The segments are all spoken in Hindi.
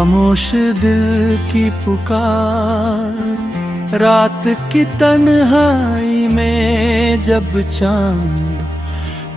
खामोश दिल की पुकार, रात की तन्हाई में जब चांद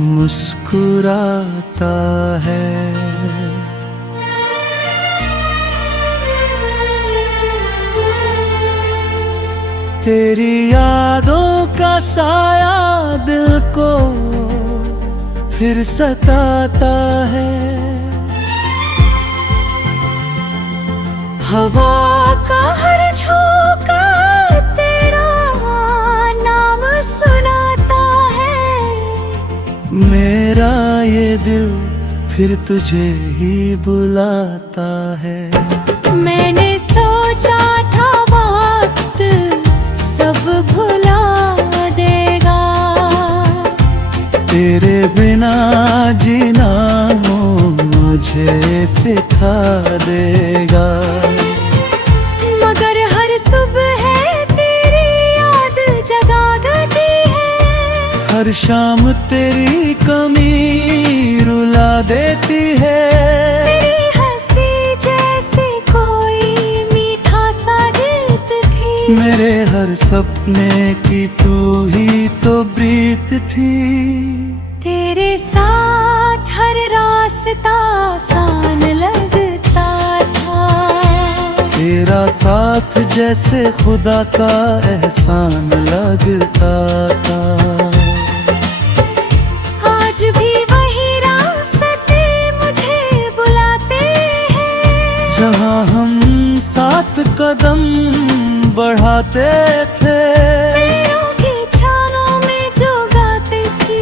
मुस्कुराता है। तेरी यादों का साया दिल को फिर सताता है। हवा का हर झोंका तेरा नाम सुनाता है। मेरा ये दिल फिर तुझे ही बुलाता है। मैंने सोचा था वक्त सब भुला देगा, तेरे बिना जीना मुझे सिखा देगा। मगर हर सुबह तेरी याद जगा देती है। हर शाम तेरी कमी रुला देती है। तेरी हंसी जैसे कोई मीठा सा गीत थी। मेरे हर सपने की तू ही तो प्रीत थी। तेरे साथ हर रास्ता आसान लगता था। तेरा साथ जैसे खुदा का एहसान लगता था। आज भी वही रास्ते मुझे बुलाते हैं, जहाँ हम साथ कदम बढ़ाते थे। पेड़ों की छालों में जो गाती थी।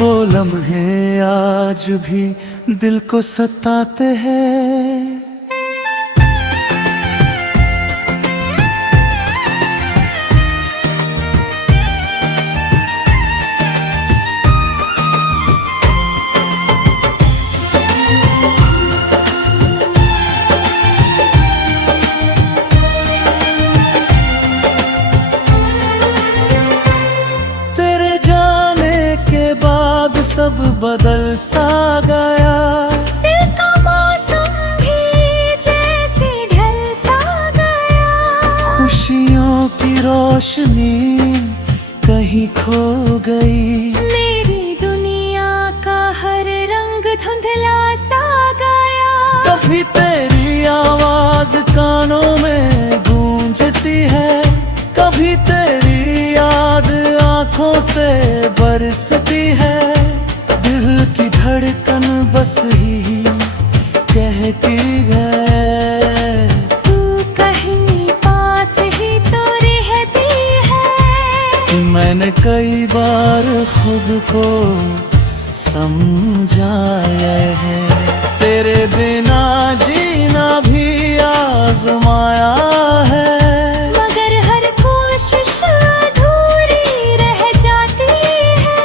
वो लम्हे आज भी दिल को सताते हैं। सब बदल सा गया, दिल का मौसम भी जैसे ढल सा गया। खुशियों की रोशनी कहीं खो गई। मेरी दुनिया का हर रंग धुंधला सा गया। कभी तेरी आवाज कानों में गूंजती है, कभी तेरी याद आंखों से बरसती है। दिल की धड़कन बस ही कहती है, तू कहीं पास ही तो रहती है। मैंने कई बार खुद को समझाया है। तेरे बिना जीना भी आजमाया है, मगर हर कोशिश अधूरी रह जाती है।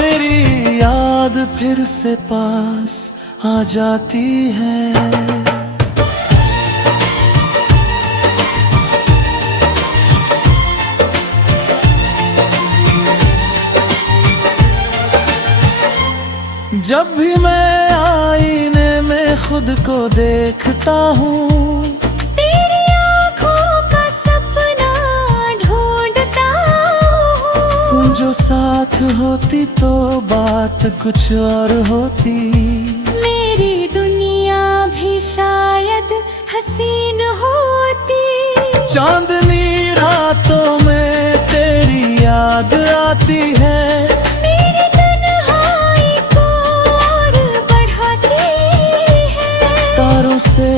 मेरी याद फिर से पास आ जाती है। जब भी मैं आईने में खुद को देखता हूँ, तेरी आँखों का सपना ढूंढता हूँ। जो साथ होती तो बात कुछ और होती। मेरी दुनिया भी शायद हसीन होती। चांदनी रातों में तेरी याद आती है, मेरी तन्हाई को और बढ़ाती है। तारों से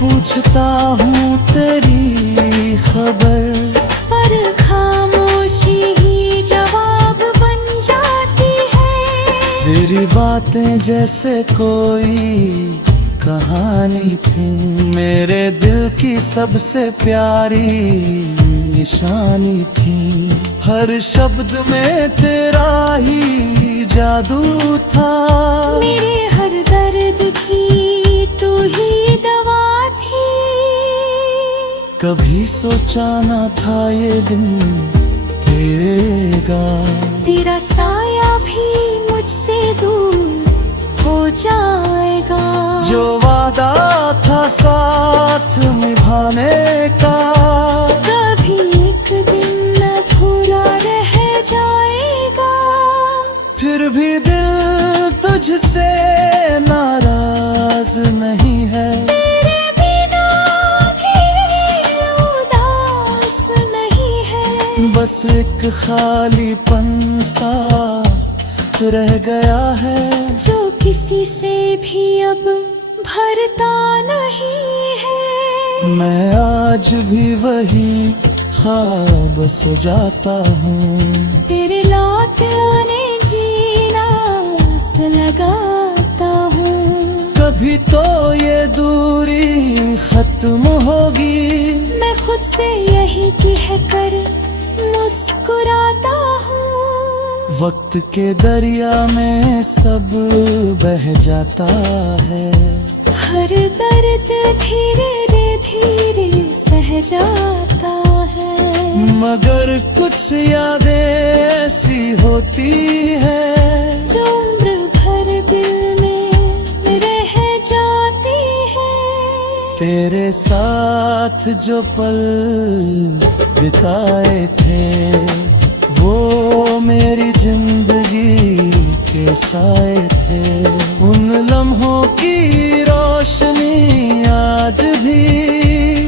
पूछता हूँ तेरी खबर, पर खामोशी ही जवाब बन जाती है। तेरी बातें जैसे कोई कहानी थी। मेरे दिल की सबसे प्यारी निशानी थी। हर शब्द में तेरा ही जादू था। मेरे हर दर्द की तू ही दवा थी। कभी सोचा न था ये दिन तेरेगा, तेरा साया भी मुझसे दूर हो जाएगा। जो वादा था साथ निभाने का, कभी एक दिन अधूरा रह जाएगा। फिर भी दिल तुझसे नाराज नहीं है। तेरे बिना भी उदास नहीं है। बस एक खालीपन सा रह गया है, जो किसी से भी अब भरता नहीं है। मैं आज भी वही ख्वाब सजाता हूँ। तेरे लौट आने जीना से लगाता हूँ। कभी तो ये दूरी खत्म होगी। मैं खुद से यही कहकर मुस्कुराता हूँ। वक्त के दरिया में सब बह जाता है। हर दर्द धीरे धीरे सह जाता है। मगर कुछ यादें ऐसी होती है, जो उम्र भर दिल में रह जाती है। तेरे साथ जो पल बिताए थे, वो मेरी जिंदगी के साए थे। उन लम्हों की रोशनी आज भी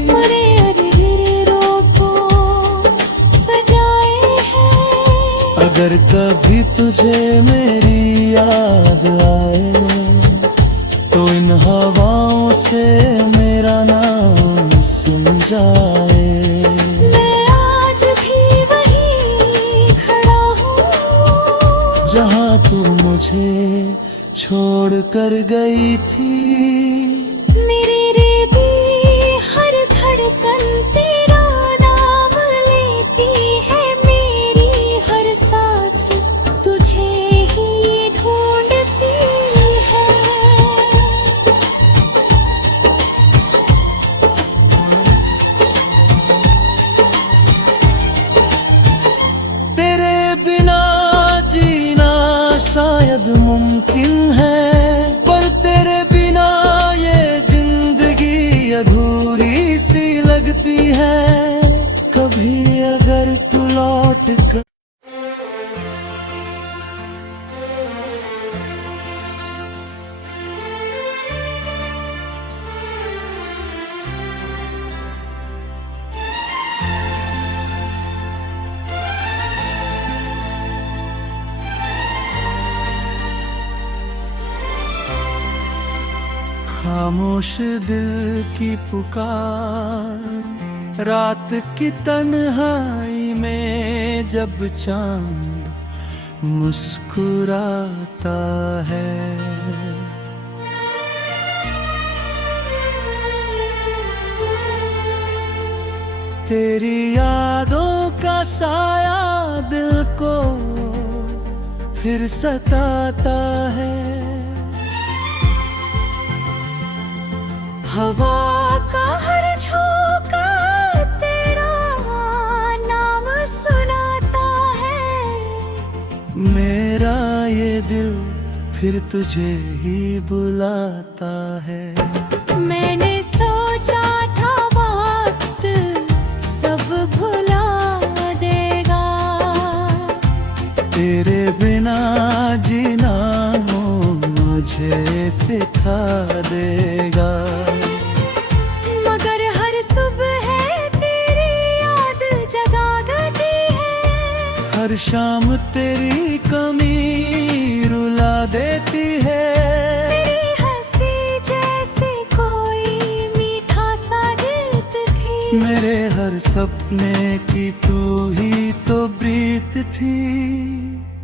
मेरे अधूरों को सजाए है। अगर कभी तुझे मेरी याद आए, तो इन हवाओं से मेरा नाम सुन जाए। जहाँ तू मुझे छोड़ कर गई थी, मेरी रेडी हर धड़कन तेरा नाम लेती है। मेरी हर सांस तुझे ही ढूंढती है। तेरे बिना शायद मुमकिन है, पर तेरे बिना ये जिंदगी अधूरी सी लगती है। कभी अगर तू लौट कर खामोश दिल की पुकार, रात की तन्हाई में जब चांद मुस्कुराता है। तेरी यादों का साया दिल को फिर सताता है। हवा का हर झोंका तेरा नाम सुनाता है। मेरा ये दिल फिर तुझे ही बुलाता है। मैंने सोचा था वक्त सब भुला देगा। तेरे बिना जीना मुझे सिखा देगा। मगर हर सुबह तेरी याद जगा देती है। हर शाम तेरी कमी रुला देती है। तेरी हंसी जैसे कोई मीठा सा गीत थी। मेरे हर सपने की तू ही तो प्रीत थी।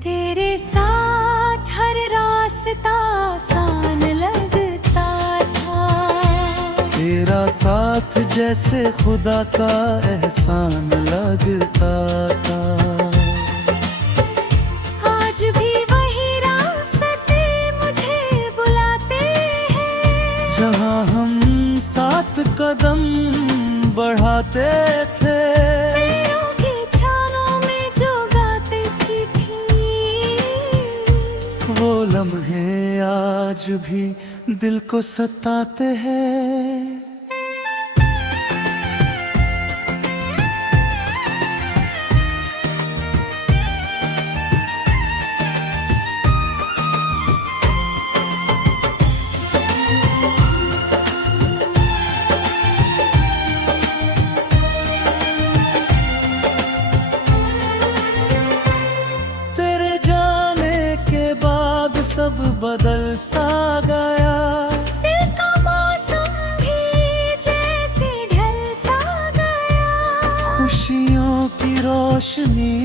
तेरे साथ हर रास्ता आसान लगता था। तेरा साथ जैसे खुदा का एहसान लगता था। आज भी वही रास्ते मुझे बुलाते हैं। जहाँ हम साथ कदम बढ़ाते थे। पेड़ों की छालों में जो गाती थी वो लम्हे आज आज भी दिल को सताते हैं। सब बदल सा गया, दिल का मौसम भी जैसे ढल सा गया। खुशियों की रोशनी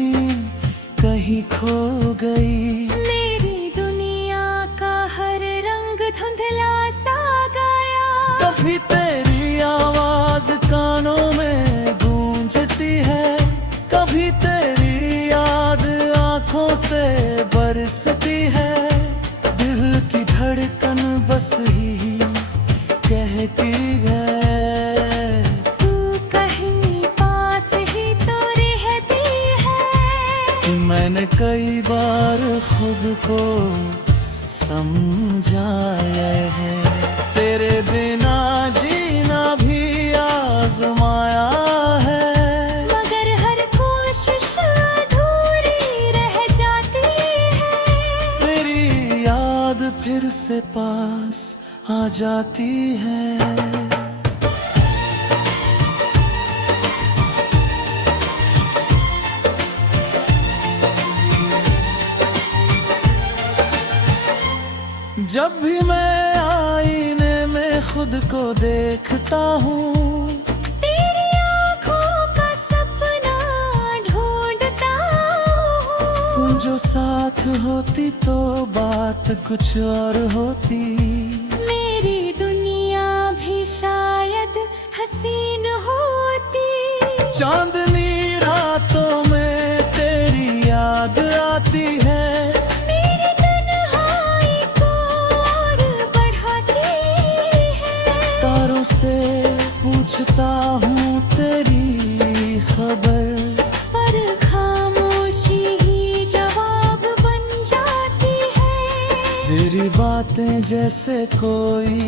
कहीं खो गई, मेरी दुनिया का हर रंग धुंधला सा गया। कभी तेरी आवाज कानों में गूंजती है, कभी तेरी याद आंखों से बरसती है। दिल की धड़कन बस ही कहती है, तू कहीं पास ही तो रहती है। मैंने कई बार खुद को समझाया है, तेरे बिना जीना भी आजमाया है। मगर हर कोशिश अधूरी रह जाती है, मेरी याद फिर से पास आ जाती है। जब भी मैं आईने में खुद को देखता हूँ, तेरी आँखों का सपना ढूंढता हूँ। जो साथ होती तो बात कुछ और होती, मेरी दुनिया भी शायद हसीन होती। चांदनी रातों में तेरी याद आती है, मेरी तन्हाई को और बढ़ाती है। तारों से पूछता हूँ तेरी खबर, पर खामोशी ही जवाब बन जाती है। तेरी बातें जैसे कोई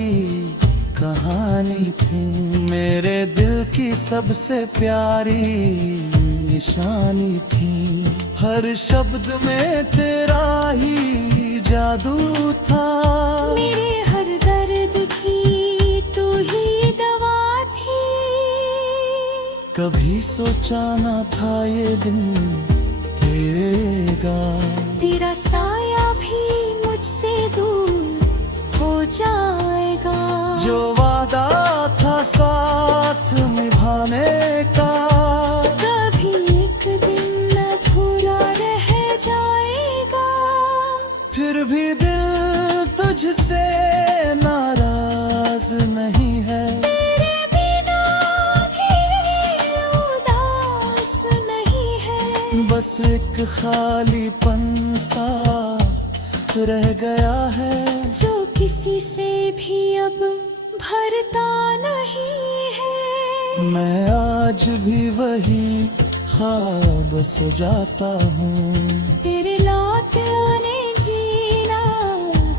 कहानी थी, मेरे दिल की सबसे प्यारी निशानी थी। हर शब्द में तेरा ही जादू था, मेरे हर दर्द की तू ही दवा थी। कभी सोचा न था ये दिन तेरेगा, तेरा साया भी मुझसे दूर हो जाएगा। जो वादा था साथ निभाने का, कभी एक दिन अधूरा रह जाएगा। फिर भी दिल तुझसे नाराज नहीं है, तेरे बिना भी उदास नहीं है। बस एक खालीपन सा रह गया है, जो किसी से भी अब भरता नहीं है। मैं आज भी वही ख्वाब सजाता हूँ, तेरे लौट आने जीना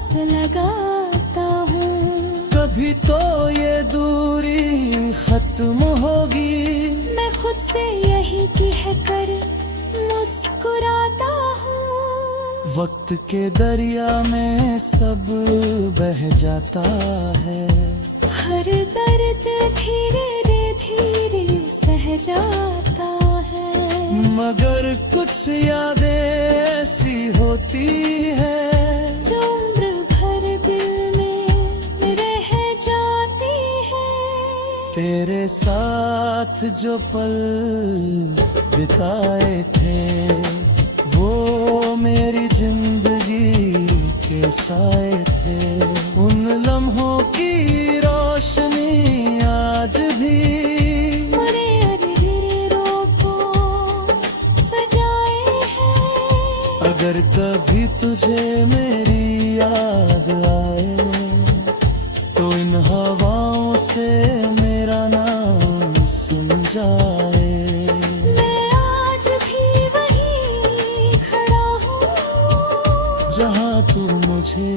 से लगाता हूँ। कभी तो ये दूरी खत्म होगी, मैं खुद से यही कहकर मुस्कुराता हूँ। वक्त के दरिया में सब बह जाता है, हर दर्द धीरे धीरे सह जाता है। मगर कुछ यादें ऐसी होती है, जो उम्र भर दिल में रह जाती है। तेरे साथ जो पल बिताए थे, वो मेरी जिंदगी के साए थे। उन लम्हों की रोशनी आज भी मेरे अधूरों को सजाए है। अगर कभी तुझे मेरी याद आए, तो इन हवाओं से मेरा नाम सुन जाए। मैं आज भी वहीं खड़ा हूँ, जहाँ तू मुझे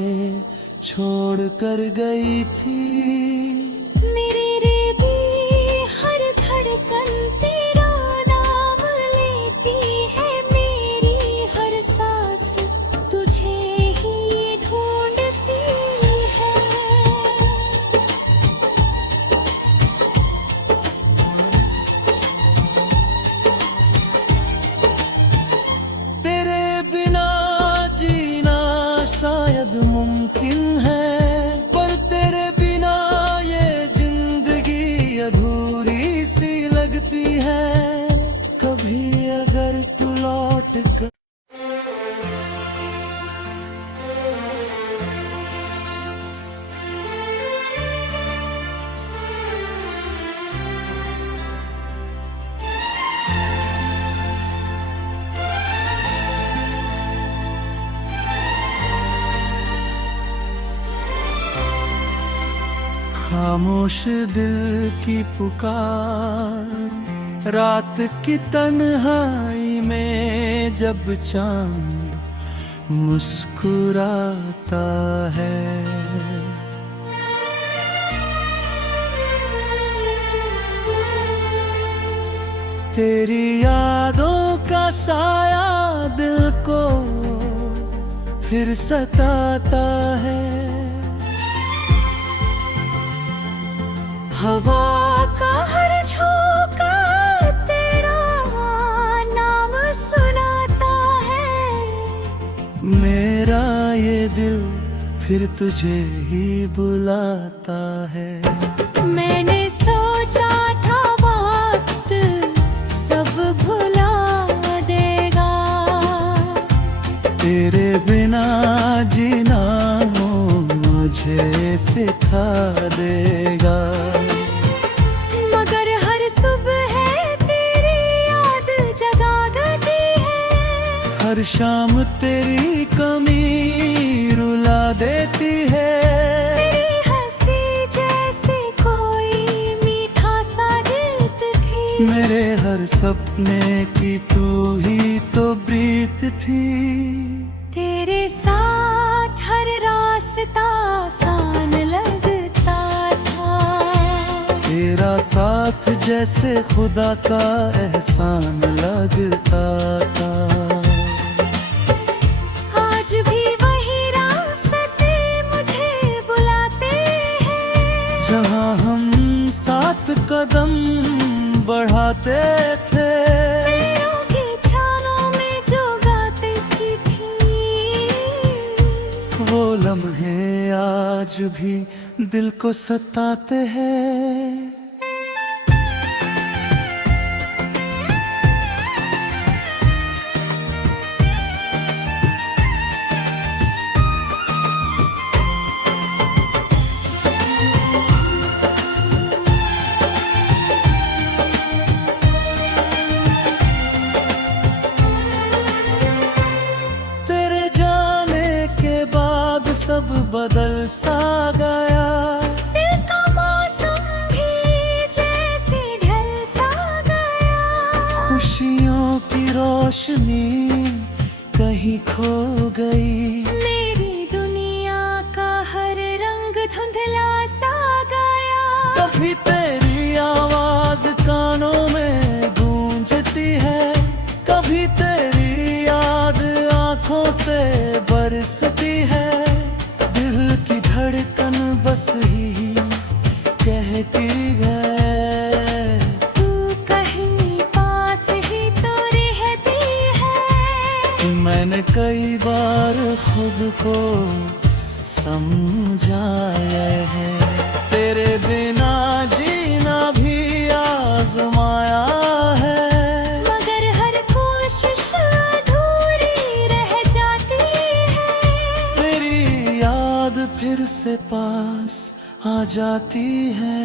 छोड़ कर गई थी। मेरे रे भी हर धड़कन तेरा नाम लेती है, मेरी हर सांस तुझे ही ढूंढती है। तेरे बिना जीना शायद मुमकिन है, पर तेरे बिना ये जिंदगी अधूरी सी लगती है। कभी अगर तू लौट कर खामोश दिल की पुकार, रात की तन्हाई में जब चांद मुस्कुराता है। तेरी यादों का साया दिल को फिर सताता है। हवा का हर झोंका तेरा नाम सुनाता है। मेरा ये दिल फिर तुझे ही बुलाता है। मैंने सोचा था वक्त सब भुला देगा, तेरे बिना जीना मुझे सिखा देगा। मगर हर सुबह तेरी याद जगा देती है, हर शाम तेरी कमी रुला देती है। तेरी हंसी जैसे कोई मीठा सा गीत थी, मेरे हर सपने की तू ही तो प्रीत थी। तेरे साथ हर रास्ता आसान लगता था, तेरा साथ जैसे खुदा का एहसान लगता था। आज भी वही रास्ते मुझे बुलाते हैं, जहाँ हम साथ कदम बढ़ाते थे। पेड़ों की छालों में जो गाते थी। वो लम्हे आज भी दिल को सताते हैं। तेरे जाने के बाद सब बदल सा गया, दिल का मौसम भी जैसे ढल सा गया, खुशियों की रोशनी कहीं खो गई। मेरी दुनिया का हर रंग धुंधला सा गया। कभी तेरी आवाज कानों में गूंजती है, कभी तेरी याद आंखों से बरसती है। दिल की धड़कन बस ही कहती है, तू कहीं पास ही तो रहती है। मैंने कई बार खुद को समझाया है। तेरे बिना जीना भी आजमाया है, मगर हर कोशिश अधूरी रह जाती है। मेरी याद फिर से पास आ जाती है।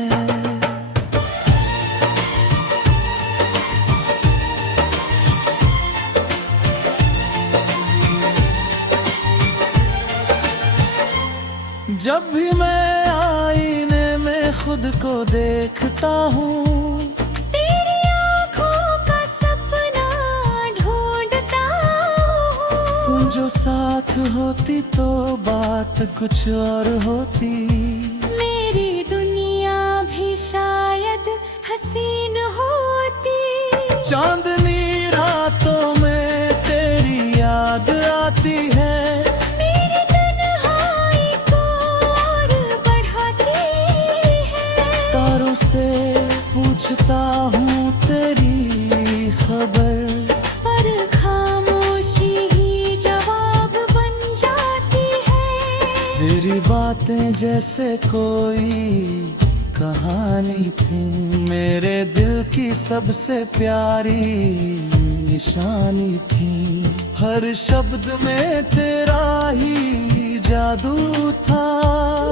जब भी मैं आईने में खुद को देखता हूँ, तेरी आँखों का सपना ढूंढता हूँ। जो साथ होती तो बात कुछ और होती। मेरी दुनिया भी शायद हसीन होती। चांदनी रातों में तेरी याद आती है, मेरी तन्हाई को और बढ़ाती है। तारों से पूछता हूँ तेरी खबर, पर खामोशी ही जवाब बन जाती है। तेरी बातें जैसे कोई कहानी थी, मेरे दिल की सबसे प्यारी निशानी थी। हर शब्द में तेरा ही जादू था,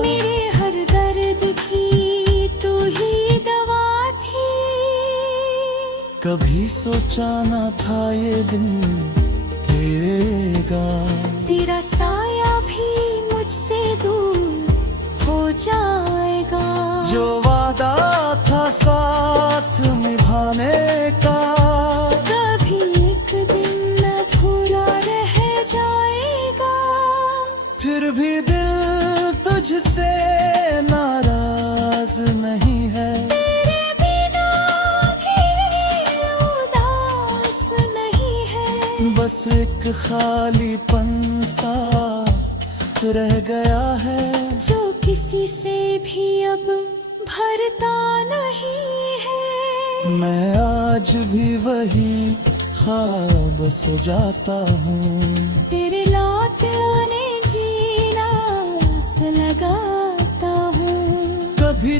मेरे हर दर्द की तू ही दवा थी। कभी सोचा न था ये दिन तेरेगा, तेरा साया भी मुझसे दूर हो जाएगा। जो वादा था साथ निभाने का, कभी एक दिन अधूरा रह जाएगा। फिर भी दिल तुझसे नाराज नहीं है, तेरे बिना भी उदास नहीं है। बस एक खालीपन सा रह गया है, जो किसी से भी अब भरता नहीं है। मैं आज भी वही ख्वाब सजाता हूँ, तेरे लौट आने जीना लगाता हूँ। कभी